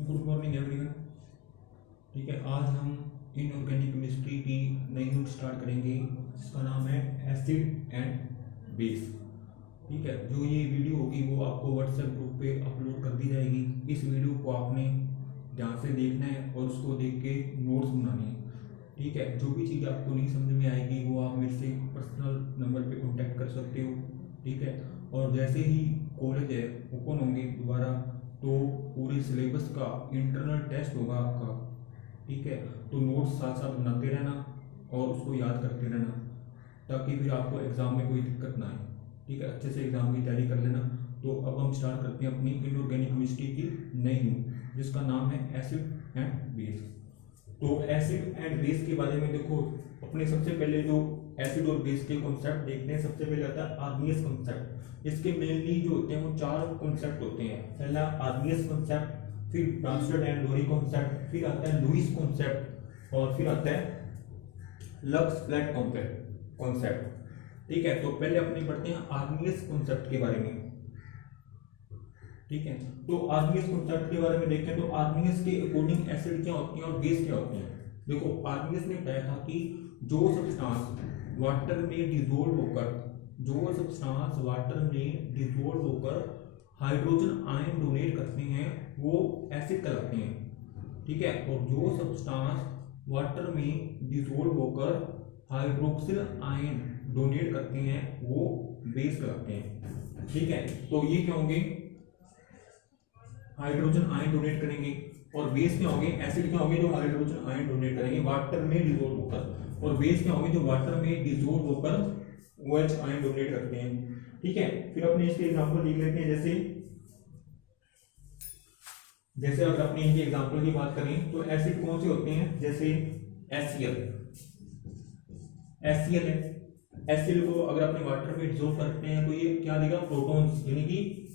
Good morning everyone. ठीक है, आज हम इनऑर्गेनिक केमिस्ट्री की नई यूनिट स्टार्ट करेंगे जिसका नाम है एसिड एंड बेस। ठीक है, जो ये वीडियो होगी वो आपको व्हाट्सएप ग्रुप पे अपलोड कर दी जाएगी। इस वीडियो को आपने ध्यान से देखना है और उसको देख के नोट्स बनाने हैं। ठीक है, जो भी चीज़ आपको नहीं समझ में आएगी वो आप मेरे से पर्सनल नंबर पे कांटेक्ट कर सकते हो। ठीक है, और जैसे ही कॉलेज है ओपन होंगे दोबारा तो पूरे सिलेबस का इंटरनल टेस्ट होगा आपका। ठीक है, तो नोट्स साथ साथ बनाते रहना और उसको याद करते रहना ताकि फिर आपको एग्ज़ाम में कोई दिक्कत ना आए। ठीक है, अच्छे से एग्ज़ाम की तैयारी कर लेना। तो अब हम स्टार्ट करते हैं अपनी इनऑर्गेनिक केमिस्ट्री की नई यूनिट जिसका नाम है एसिड एंड बेस। तो एसिड एंड बेस के बारे में देखो, अपने सबसे पहले जो एसिड और बेस के कॉन्सेप्ट देखते हैं। सबसे पहले आता है आर्मीनियस कॉन्सेप्ट। इसके मेनली जो होते हैं वो चार कॉन्सेप्ट होते हैं। पहला आर्मीनियस कॉन्सेप्ट, फिर ब्रांस्टेड एंड लोरी कॉन्सेप्ट, फिर आता है लुईस कॉन्सेप्ट और फिर आता है लक्स फ्लैट कॉन्सेप्ट। ठीक है, तो पहले अपने पढ़ते हैं आर्मीनियस कॉन्सेप्ट के बारे में। ठीक है, तो आर्मीनियस कॉन्सेप्ट के बारे में देखें तो आर्मीनियस के अकॉर्डिंग एसिड क्या होती है और बेस क्या होती है। देखो, आर्मीनियस ने बताया था कि जो सब्सटेंस वाटर में डिसोल्व होकर हाइड्रोजन आयन डोनेट करते हैं वो एसिड कहलाते हैं। ठीक है, और जो सब्सटेंस वाटर में डिसोल्व होकर हाइड्रोक्सिल आयन डोनेट करते हैं वो बेस कहलाते हैं। ठीक है, तो ये क्या होंगे, हाइड्रोजन आयन डोनेट करेंगे। और बेस क्या होंगे, एसिड क्या होंगे, जो हाइड्रोजन आयन डोनेट करेंगे वाटर में डिसोल्व होकर। और बेस क्या होंगे, जो वाटर में डिसोल्व होकर OH आयन डोनेट करते हैं। ठीक है, फिर अपने इसके एग्जांपल लिख लेते हैं। जैसे अगर अपने इनके एग्जांपल की बात करें तो एसिड कौन से होते हैं, जैसे HCl है। HCl को अगर अपने वाटर में डिसोल्व करते हैं तो ये क्या देगा, प्रोटॉन्स, यानी कि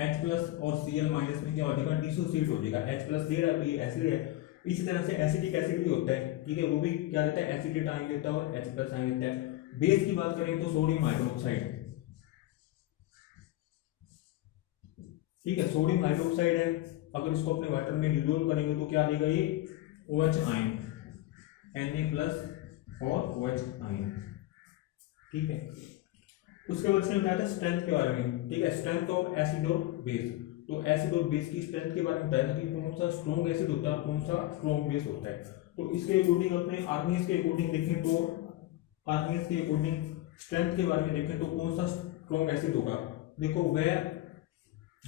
H प्लस और Cl माइनस में क्या हो जाएगा, डिसोसिएट हो जाएगा। H प्लस दे रहा है तो ये एसिड है। इसी तरह से एसिटिक एसिड भी होता है। ठीक है, वो भी क्या देता है, एसिडेट आयन देता है और H प्लस आयन देता है। बेस की बात करें तो सोडियम हाइड्रोक्साइड। ठीक है, सोडियम हाइड्रोक्साइड है, अगर इसको अपने वाटर में डिसोल्व करेंगे तो क्या देगा, ये OH आयन, Na प्लस और OH आयन। ठीक है, उसके बाद से बताया था स्ट्रेंथ के बारे में। ठीक है, स्ट्रेंथ ऑफ एसिड और बेस। तो एसिड और बेस की स्ट्रेंथ के बारे में बताया था कि कौन सा स्ट्रॉन्ग एसिड होता है और कौन सा स्ट्रॉन्ग बेस होता है। तो इसके अकॉर्डिंग अपने आर्मीनियस के अकॉर्डिंग देखें तो आर्मीनियस के अकॉर्डिंग स्ट्रेंथ के बारे में देखें तो कौन सा स्ट्रॉन्ग एसिड होगा। देखो,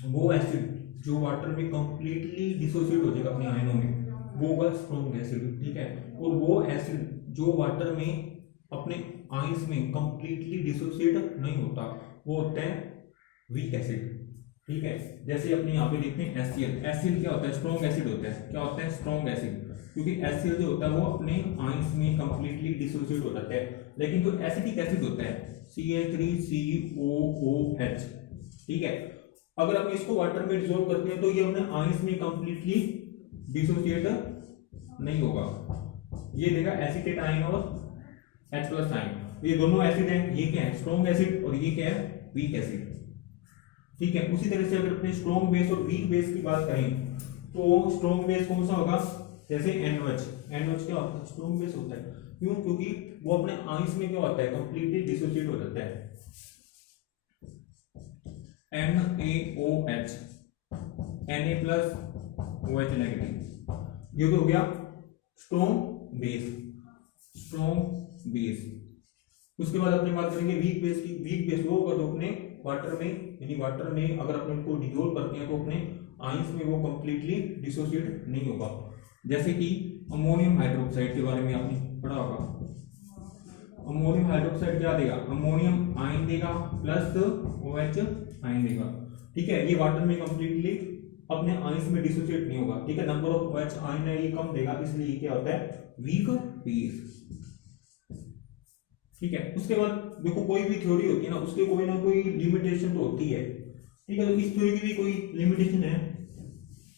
वो एसिड जो वाटर में कंप्लीटली डिसोसिएट हो जाएगा अपने आयनों में, वो होगा स्ट्रॉन्ग एसिड। ठीक है, और वो एसिड जो वाटर में अपने आयंस में कंप्लीटली डिसोसिएट नहीं होता वो होता है वीक एसिड। ठीक है, जैसे अपने यहाँ पे देखते हैं HCl क्या होता है, स्ट्रॉन्ग एसिड होता है। क्या होता है, स्ट्रॉन्ग एसिड, क्योंकि HCl जो होता है वो अपने आयंस में कंप्लीटली डिसोसिएट हो जाता है। लेकिन जो एसिटिक एसिड होता है CH3COOH, ठीक है, अगर हम इसको वाटर में डिसॉल्व करते हैं तो ये अपने आयंस में कंप्लीटली डिसोसिएट नहीं होगा। ये देगा एसिटेट आयन और H प्लस आयन। ये दोनों एसिड हैं, ये क्या है, स्ट्रॉन्ग एसिड, और ये क्या है, वीक एसिड। ठीक है, उसी तरह से अगर अपने स्ट्रॉन्ग बेस और वीक बेस की बात करें तो स्ट्रॉन्ग बेस कौन सा होगा, जैसे NOH क्या होता है, स्ट्रॉन्ग बेस होता है। क्यों, क्योंकि वो अपने आयंस में क्या होता है, कंप्लीटली डिसोसिएट हो जाता है। NaOH, Na plus OH negative, ये तो हो गया स्ट्रॉन्ग बेस। उसके बाद अपने बात करेंगे वीक बेस की। वीक बेस वो होगा जो अपने वाटर में, यानी वाटर में अगर अपने उनको डिसॉल्व करते हैं तो अपने आयंस में वो कंप्लीटली डिसोसिएट नहीं होगा। जैसे कि अमोनियम हाइड्रोक्साइड के बारे में आपने पढ़ा होगा। अमोनियम हाइड्रोक्साइड क्या देगा, अमोनियम आयन देगा प्लस OH आयन देगा। ठीक है, ये वाटर में कंप्लीटली अपने आयंस में डिसोसिएट नहीं होगा। ठीक है, नंबर ऑफ OH आयन है ये कम देगा, इसलिए ये क्या होता है, वीक बेस। ठीक है, उसके बाद देखो, कोई भी थ्योरी होती है ना, उसके कोई ना कोई लिमिटेशन तो होती है। ठीक है, तो इस थ्योरी की भी कोई लिमिटेशन है,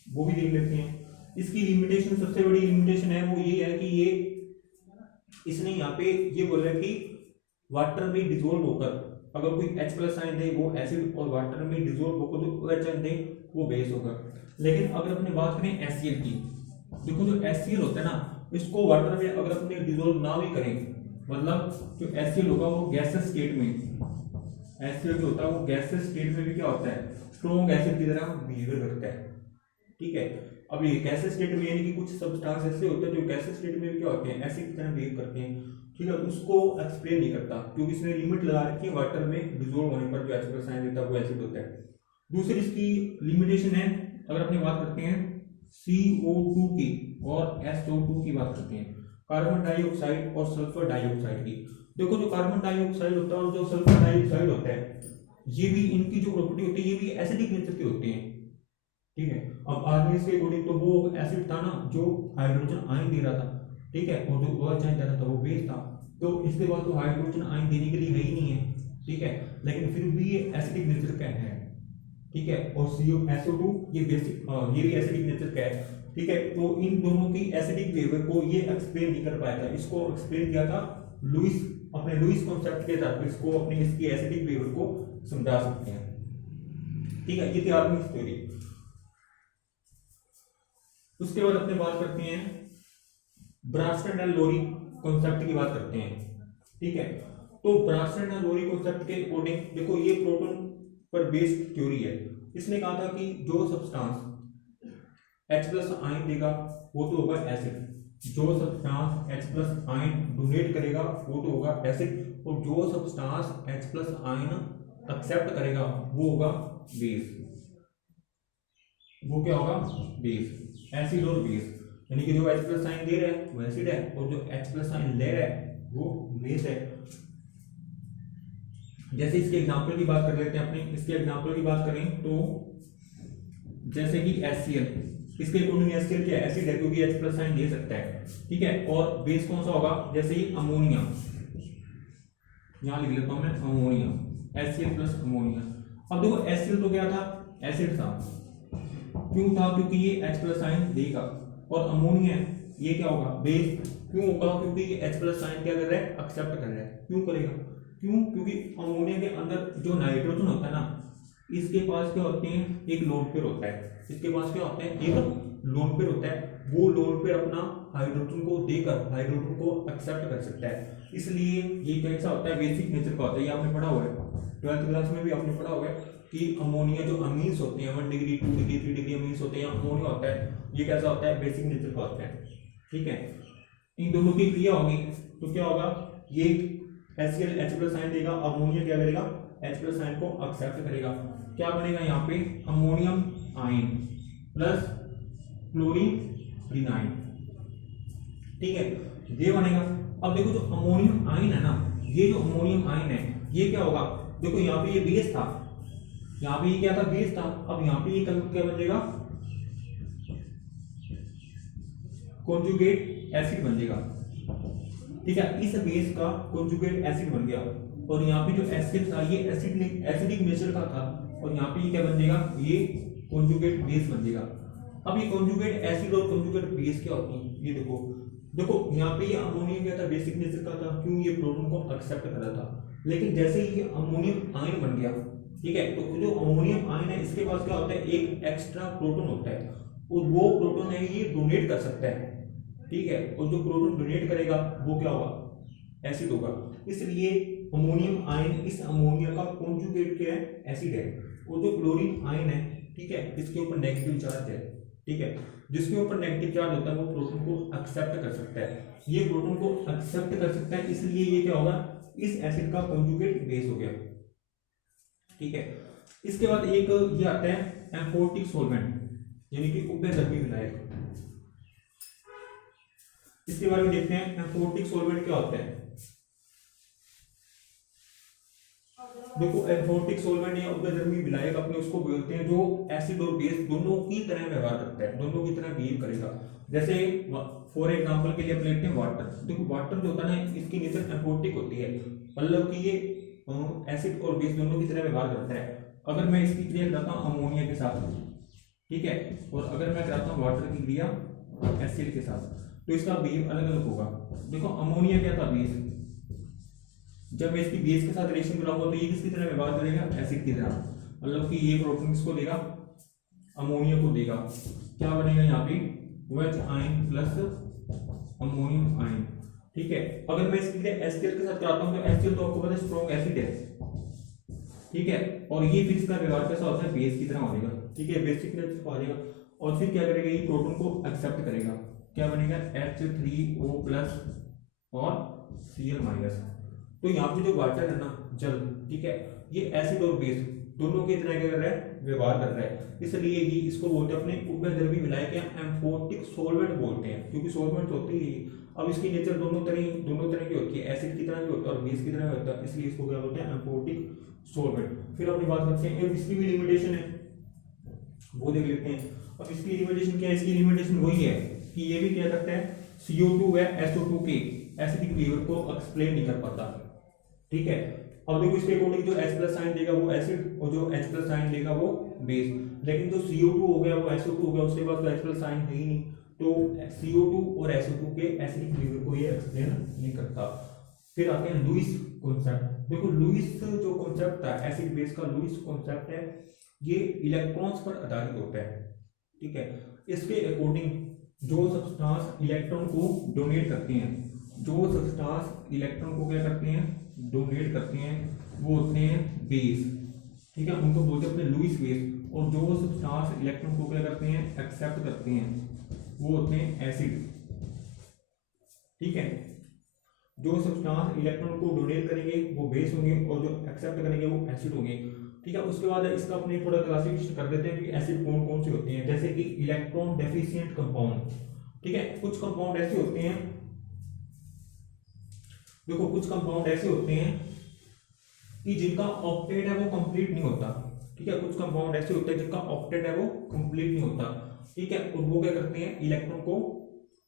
वो भी देख लेते हैं। इसकी लिमिटेशन, सबसे बड़ी लिमिटेशन है वो ये है कि ये इसने यहाँ पे ये बोला कि वाटर में डिसॉल्व होकर अगर कोई H प्लस आयन दे वो एसिड और वाटर में डिसॉल्व होकर जो OH आयन दे वो बेस होगा। लेकिन अगर अपने बात करें HCl की, देखो जो HCl होता है ना, इसको वाटर में अगर अपने डिजोल्व ना भी करें, मतलब जो HCl होगा वो गैसेस स्टेट में, HCl जो होता है वो गैसेस स्टेट में भी क्या होता है, स्ट्रॉन्ग एसिड की तरह बिहेवियर करता है। ठीक है, अब ये गैसेस स्टेट में यानी कि कुछ सब्सटेंस ऐसे होते हैं जो गैसेस स्टेट में भी क्या होते हैं, एसिड की तरह बिहेव करते हैं। ठीक है, उसको एक्सप्लेन नहीं करता क्योंकि इसने लिमिट लगा रखी है, वाटर में डिजोल्व होने पर जो H+ आयन देता है वो एसिड होता है। दूसरी इसकी लिमिटेशन है, अगर अपनी बात करते हैं CO2 की और SO2 की बात करते हैं, कार्बन डाइऑक्साइड और सल्फर डाइऑक्साइड की। देखो जो कार्बन डाइऑक्साइड होता है और जो सल्फर डाइऑक्साइड होता है, ये भी इनकी जो प्रॉपर्टी होती है ये भी एसिडिक नेचर के होते हैं। ठीक है, अब आर्गेनिक्स के अकॉर्डिंग तो वो एसिड था ना जो हाइड्रोजन आयन दे रहा था। ठीक है, और जो OH आयन दे रहा था वो बेस था, तो इसके बाद तो हाइड्रोजन आयन देने के लिए है ही नहीं है। ठीक है, लेकिन फिर भी ये एसिडिक नेचर का है। ठीक है, और SO2 ये बेसिक ये भी एसिडिक नेचर का है। ठीक है, तो इन दोनों की एसिडिक बिहेवियर को ये एक्सप्लेन नहीं कर पाया था, इसको एक्सप्लेन किया था लुईस, अपने लुईस कॉन्सेप्ट के साथ इसको अपनी इसकी एसिडिक बिहेवियर को समझा सकते हैं। ठीक है, ये थी आर्गेनिक थ्योरी। उसके बाद अपने बात करते हैं ब्रांस्टन एंड लोरी कॉन्सेप्ट की बात करते हैं। ठीक है, तो ब्रांस्टन एंड लोरी कॉन्सेप्ट के अकॉर्डिंग देखो ये प्रोटॉन पर बेस्ड थ्योरी है। इसने कहा था कि जो सब्सटेंस H+ आयन देगा वो तो होगा एसिड, जो सब्सटेंस H+ आयन डोनेट करेगा वो तो होगा एसिड, और जो सब्सटेंस H+ आयन एक्सेप्ट करेगा वो होगा बेस। वो क्या होगा, बेस, एसिड और बेस। यानी कि जो H+ आयन दे रहा है वो एसिड है और जो H+ आयन ले रहा है वो बेस है। जैसे इसके एग्जांपल की बात कर लेते हैं अपने, इसके एग्जांपल की बात करें तो जैसे कि HCl, इसके अकॉर्डिंग HCl क्या एसिड है क्योंकि H+ आयन दे सकता है। ठीक है, और बेस कौन सा होगा, जैसे ही अमोनिया, यहां लिख लेता हूं मैं अमोनिया, HCl+ अमोनिया। अब देखो HCl तो क्या था, एसिड था, क्यों था, क्योंकि ये H+ आयन देगा, और अमोनिया ये क्या होगा, बेस, क्यों होगा, क्योंकि ये H+ आयन क्या कर रहा है, एक्सेप्ट कर रहा है। क्यों करेगा, क्यों, क्योंकि अमोनिया के अंदर जो नाइट्रोजन होता है ना, इसके पास क्या होते हैं, एक लोन पेयर होता है, इसके पास क्या होता है, एक लोन पेयर होता है, वो लोन पेयर अपना हाइड्रोजन को देकर हाइड्रोजन को एक्सेप्ट कर सकता है, इसलिए ये कैसा होता है, बेसिक नेचर का होता है। ये आपने पढ़ा हुआ है 12th क्लास में भी आपने पढ़ा होगा कि अमोनिया जो अमीन्स होते हैं 1 डिग्री 2 डिग्री 3 डिग्री अमीन्स होते हैं, अमोनिया होता है, ये कैसा होता है, बेसिक नेचर का होता है। ठीक है, इन दोनों की क्रिया होगी तो क्या होगा, ये HCl H+ आयन देगा, अमोनिया क्या करेगा, H+ आयन को एक्सेप्ट करेगा, क्या बनेगा यहाँ पे, ammonium ion plus chlorine ion. ठीक है, ये बनेगा। अब देखो जो अमोनियम आयन है ना, ये जो अमोनियम आयन है ये क्या होगा, देखो यहाँ पे ये बेस था, यहाँ पे ये क्या था, बेस था, अब यहाँ पे ये क्या बनेगा, कॉन्जुगेट एसिड बन जाएगा। ठीक है, इस बेस का कॉन्जुगेट एसिड बन गया, और यहाँ पे जो एसिड था ये एसिडिक नेचर का था, और यहाँ पे ये क्या बन जाएगा, ये कॉन्जुगेट बेस बन जाएगा। अब ये कॉन्जुगेट एसिड और कॉन्जुगेट बेस क्या होती है, ये देखो, देखो यहाँ पे ये अमोनियम क्या था, बेसिक नेचर का था, क्यों, ये प्रोटॉन को एक्सेप्ट कर रहा था, लेकिन जैसे ही ये अमोनियम आयन बन गया, ठीक है, तो जो अमोनियम आयन है इसके पास क्या होता है, एक एक्स्ट्रा प्रोटॉन होता है, और वो प्रोटॉन है ये डोनेट कर सकता है। ठीक है, और जो प्रोटॉन डोनेट करेगा वो क्या होगा, एसिड होगा, इसलिए अमोनियम आयन इस अमोनिया का कॉन्जुगेट क्या है, एसिड है, और जो क्लोरीन आयन है, ठीक है, इसके ऊपर नेगेटिव चार्ज है। ठीक है, जिसके ऊपर नेगेटिव चार्ज होता है वो प्रोटॉन को एक्सेप्ट कर सकता है, ये प्रोटॉन को एक्सेप्ट कर सकता है, इसलिए ये क्या होगा, इस एसिड का कॉन्जुगेट बेस हो गया। ठीक है, इसके बाद एक ये आता है एम्फोटिक सॉल्वेंट, यानी कि उभयधर्मी विलायक। इसके बारे में देखते हैं, एम्फोटिक सॉल्वेंट क्या होता है। देखो एम्फोटिक सॉल्वेंट या उभयधर्मी विलायक अपने उसको बोलते हैं जो एसिड और बेस दोनों की तरह व्यवहार करता है, दोनों की तरह बिहेव करेगा। जैसे फॉर एग्जांपल के लिए हम लेते हैं वाटर, देखो वाटर जो होता है ना इसकी नेचर एम्फोटिक होती है, मतलब कि ये एसिड और बेस दोनों की तरह व्यवहार करता है। अगर मैं इसकी क्रिया कराता हूँ अमोनिया के साथ, ठीक है, और अगर मैं कराता हूँ वाटर की क्रिया एसिड के साथ, तो इसका बिहेव अलग अलग होगा। देखो अमोनिया क्या था, बेस, जब मैं इसकी बेस के साथ रिएक्शन कराऊंगा तो ये किसकी तरह व्यवहार करेगा, एसिड की तरह, मतलब कि ये प्रोटॉन किसको देगा, अमोनिया को देगा। क्या बनेगा यहाँ पे OH ion plus ammonium ion. ठीक है, अगर मैं इसके लिए HCl के साथ कराता हूँ तो HCl तो आपको पता है स्ट्रॉन्ग एसिड है। ठीक है, और ये फिर इसका व्यवहार कैसा होता है, बेस की तरह हो जाएगा। ठीक है, बेस की तरह हो जाएगा और फिर क्या करेगा, ये प्रोटॉन को एक्सेप्ट करेगा। क्या बनेगा H3O प्लस और Cl माइनस। तो यहाँ पे जो वाटर है ना, जल, ठीक है, ये एसिड और बेस दोनों की तरह क्या कर रहा है, व्यवहार कर रहा है। इसलिए ये इसको बोलते हैं अपने उभयद्रव्यी विलायक या एम्फोटिक सॉल्वेंट बोलते हैं, क्योंकि सॉल्वेंट होती है। अब इसकी नेचर दोनों तरह की होती है, एसिड की तरह भी होता है और बेस की तरह भी होता है, इसलिए इसको क्या बोलते हैं, एम्फोटिक सॉल्वेंट। फिर अपनी बात करते हैं, इसकी भी लिमिटेशन है, वो देख लेते हैं। अब इसकी लिमिटेशन क्या है, इसकी लिमिटेशन वही है कि ये भी क्या करता है, CO2 व SO2 के एसिडिक बिहेवियर को एक्सप्लेन नहीं कर पाता। ठीक है, अब देखो इसके अकॉर्डिंग जो H+ साइन देगा वो एसिड और जो H+ साइन देगा वो बेस, लेकिन जो CO2 हो गया वो SO2 हो गया, उसके बाद तो H+ साइन है ही नहीं, तो CO2 और SO2 के एसिडिक बिहेवियर को ये एक्सप्लेन नहीं करता। फिर आते हैं लुईस कॉन्सेप्ट। देखो लुईस जो कॉन्सेप्ट है एसिड बेस का, लुईस कॉन्सेप्ट है, ये इलेक्ट्रॉन्स पर आधारित होता है। ठीक है, इसके अकॉर्डिंग जो सब्सटेंस इलेक्ट्रॉन को डोनेट करते हैं, जो सब्सटेंस इलेक्ट्रॉन को क्या करते हैं, डोनेट करते हैं, वो होते हैं बेस। ठीक है, उनको बोलते हैं अपने लुईस बेस। और जो सब्सटेंस इलेक्ट्रॉन को क्या करते हैं, एक्सेप्ट करते हैं, वो होते हैं एसिड। ठीक है, जो सब्सटेंस इलेक्ट्रॉन को डोनेट करेंगे वो बेस होंगे और जो एक्सेप्ट करेंगे वो एसिड होंगे। ठीक है, उसके बाद इसका अपने थोड़ा क्लासिफिकेशन कर देते हैं कि एसिड कौन कौन से होते हैं, जैसे कि इलेक्ट्रॉन डेफिशिएंट कंपाउंड। ठीक है, कुछ कंपाउंड ऐसे होते हैं, देखो कुछ कंपाउंड ऐसे होते हैं कि जिनका ऑक्टेट है वो कंप्लीट नहीं होता। ठीक है, कुछ कंपाउंड ऐसे होते हैं जिनका ऑक्टेट है वो कंप्लीट नहीं होता। ठीक है, और वो क्या करते हैं, इलेक्ट्रॉन को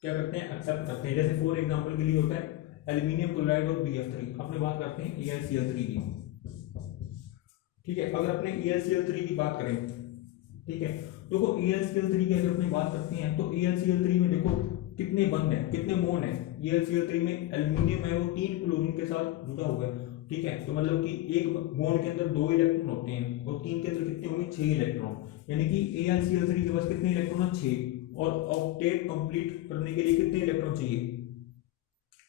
क्या करते हैं, एक्सेप्ट करते हैं। जैसे फॉर एग्जांपल के लिए होता है एल्यूमिनियम क्लोराइड और BF3। अपने बात करते हैं AlCl3 की। ठीक है, अगर अपने AlCl3 की बात करें, ठीक है, देखो AlCl3 की अगर अपनी बात करते हैं तो AlCl3 में देखो कितने बंद है, कितने बॉन्ड है। AlCl3 में एल्यूमिनियम है वो 3 क्लोरीन के साथ जुड़ा हुआ है। ठीक है, तो मतलब कि एक बॉन्ड के अंदर 2 इलेक्ट्रॉन होते हैं और 3 के अंदर कितने होंगे, 6 इलेक्ट्रॉन। यानी कि AlCl3 के पास कितने इलेक्ट्रॉन है, 6। और ऑक्टेट कंप्लीट करने के लिए कितने इलेक्ट्रॉन चाहिए,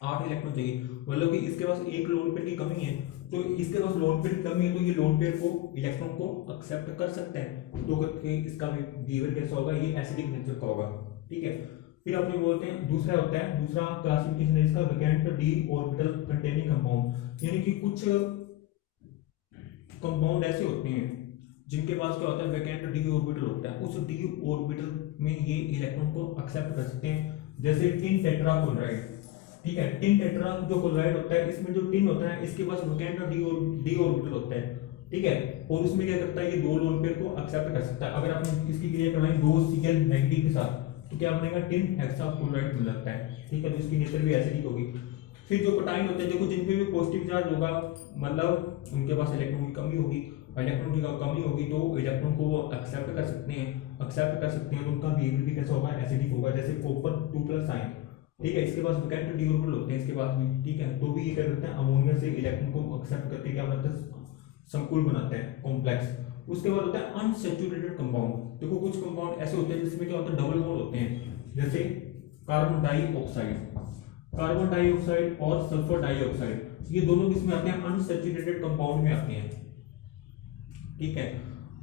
8 इलेक्ट्रॉन चाहिए। मतलब कि इसके पास एक लोन पेयर की कमी है, तो इसके पास लोन पेयर की कमी है, तो ये लोन पेयर को इलेक्ट्रॉन को एक्सेप्ट कर सकते हैं। तो करके इसका बिहेवियर कैसा होगा, ये एसिडिक नेचर का होगा। ठीक है, फिर अपने बोलते हैं दूसरा होता है, दूसरा क्लासिफिकेशन है इसका vacant D orbital containing compound. यानी कि कुछ कंपाउंड ऐसे होते हैं जिनके पास क्या होता है, वैकेंट डी ऑर्बिटल होता है। उस डी ऑर्बिटल में ये इलेक्ट्रॉन को एक्सेप्ट कर सकते हैं, जैसे टिन टेट्राक्लोराइड। ठीक है, टिन टेट्रा जो क्लोराइड होता है, इसमें जो टिन होता है इसके पास वैकेंट डी ऑर्बिटल होता है। ठीक है, और उसमें क्या करता है, ये 2 लोन पेयर को एक्सेप्ट कर सकता है। अगर आपने इसकी क्रिया करवाएं 2 Cl नेगेटिव के साथ तो क्या बनेगा, टिन हेक्साक्लोराइड मिल जाता है। ठीक है, तो इसकी नेचर भी एसिडिक होगी। फिर जो कटाइन होते हैं, देखो जिन पे भी पॉजिटिव चार्ज होगा मतलब उनके पास इलेक्ट्रॉन की कमी होगी, इलेक्ट्रॉन की कमी होगी तो इलेक्ट्रॉन को वो एक्सेप्ट कर सकते हैं, तो उनका बिहेवियर भी कैसा होगा, एसिडिक होगा। जैसे कॉपर 2+ आयन, ठीक है, इसके पास वैकेंट डी ऑर्बिटल होते हैं इसके पास भी। ठीक है, तो भी ये क्या करते हैं, अमोनिया से इलेक्ट्रॉन को एक्सेप्ट करके क्या बनाते हैं, संकुल बनाते हैं, कॉम्प्लेक्स। उसके बाद होता है अनसैचुरेटेड कंपाउंड। देखो कुछ कंपाउंड ऐसे होते हैं जिसमें क्या होता है, डबल बॉन्ड होते हैं, जैसे कार्बन डाइऑक्साइड और सल्फर डाइऑक्साइड, ये दोनों किसमें आते हैं, अनसैचुरेटेड कंपाउंड में आते हैं। ठीक है,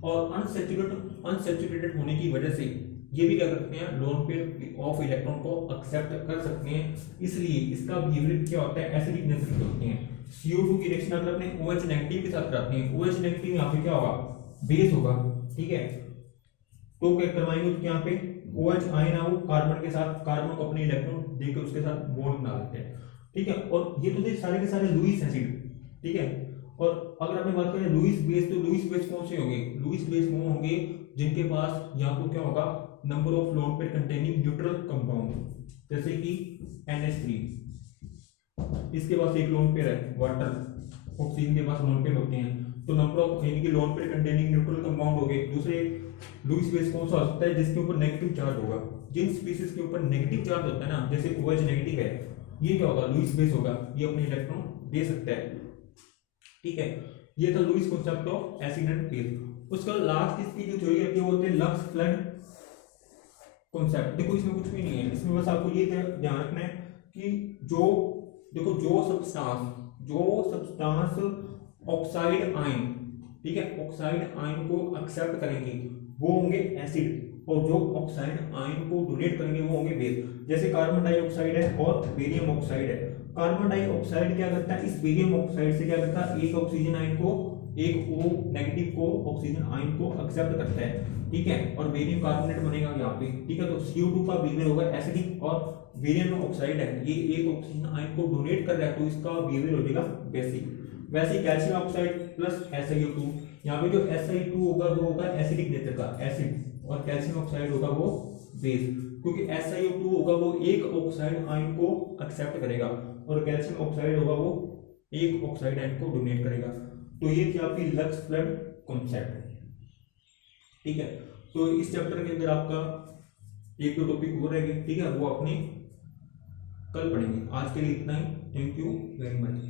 और अनसैचुरेटेड होने की वजह से ये भी क्या करते हैं, लोन पेयर ऑफ इलेक्ट्रॉन को एक्सेप्ट कर सकते हैं, इसलिए इसका बिहेवियर क्या होता है, एसिडिक नेचर के होते हैं। CO2 की रिएक्शन अगर अपने OH नेगेटिव के साथ कराते हैं, OH नेगेटिव यहाँ पे क्या होगा, बेस होगा। ठीक है, तो क्या करवाएंगे, तो यहाँ पे OH आयन है वो कार्बन के साथ, कार्बन को अपने इलेक्ट्रॉन देकर उसके साथ बॉन्ड बना लेते हैं। ठीक है, और ये तो थे सारे के सारे लुईस एसिड। ठीक है, और अगर आपने बात करें लुईस बेस, तो लुईस बेस कौन से होंगे, लुईस बेस वो होंगे जिनके पास या तो क्या होगा, number of lone pair containing neutral compound, जैसे कि NH3, इसके पास एक लोन पेयर है वाटर, ऑक्सीजन के पास लोन पेयर होते हैं, तो नंबर ऑफ यानी कि lone pair containing neutral compound हो गए। दूसरे लुईस बेस कौन सा हो सकता है, जिसके ऊपर नेगेटिव चार्ज होगा। जिन स्पीशीज के ऊपर नेगेटिव चार्ज होता है ना, जैसे OH नेगेटिव है, ये क्या होगा, लुईस बेस होगा, ये अपने इलेक्ट्रॉन दे सकता है। ठीक है, ये था Lewis concept of acid and base. उसका लास्ट इसकी जो थ्योरी है वो होती है लक्स फ्लड कॉन्सेप्ट। देखो इसमें कुछ भी नहीं है, इसमें बस आपको ये ध्यान रखना है कि जो देखो जो सब्सटेंस ऑक्साइड आयन, ठीक है, ऑक्साइड आयन को एक्सेप्ट करेंगे वो होंगे एसिड, और जो ऑक्साइड आयन को डोनेट करेंगे वो होंगे बेस। जैसे कार्बन डाइऑक्साइड है और बेरियम ऑक्साइड है। कार्बन डाइऑक्साइड क्या करता है, इस बेरियम ऑक्साइड से क्या करता है, एक ऑक्सीजन आयन को, एक O नेगेटिव को ऑक्सीजन आयन को एक्सेप्ट करता है, ठीक है, और बेरियम कार्बोनेट बनेगा यहाँ पे, ठीक है। तो CO2 का बिहेवियर होगा एसिडिक, और बेरियम ऑक्साइड है ये एक ऑक्सीजन आयन को डोनेट कर रहा है तो इसका बिहेवियर हो जाएगा बेसिक। वैसे कैल्शियम ऑक्साइड प्लस SiO2, यहाँ पे जो SiO2 होगा वो होगा एसिडिक नेचर का एसिड, और कैल्शियम ऑक्साइड होगा वो बेस, क्योंकि SiO2 होगा वो एक ऑक्साइड आयन को एक्सेप्ट करेगा और कैल्शियम ऑक्साइड होगा वो एक ऑक्साइड आयन को डोनेट करेगा। तो ये थी आपकी लक्स फ्लड कॉन्सेप्ट, ठीक है। तो इस चैप्टर के अंदर आपका एक दो टॉपिक हो रहेंगे, ठीक है, वो अपने कल पढ़ेंगे। आज के लिए इतना ही, थैंक यू वेरी मच।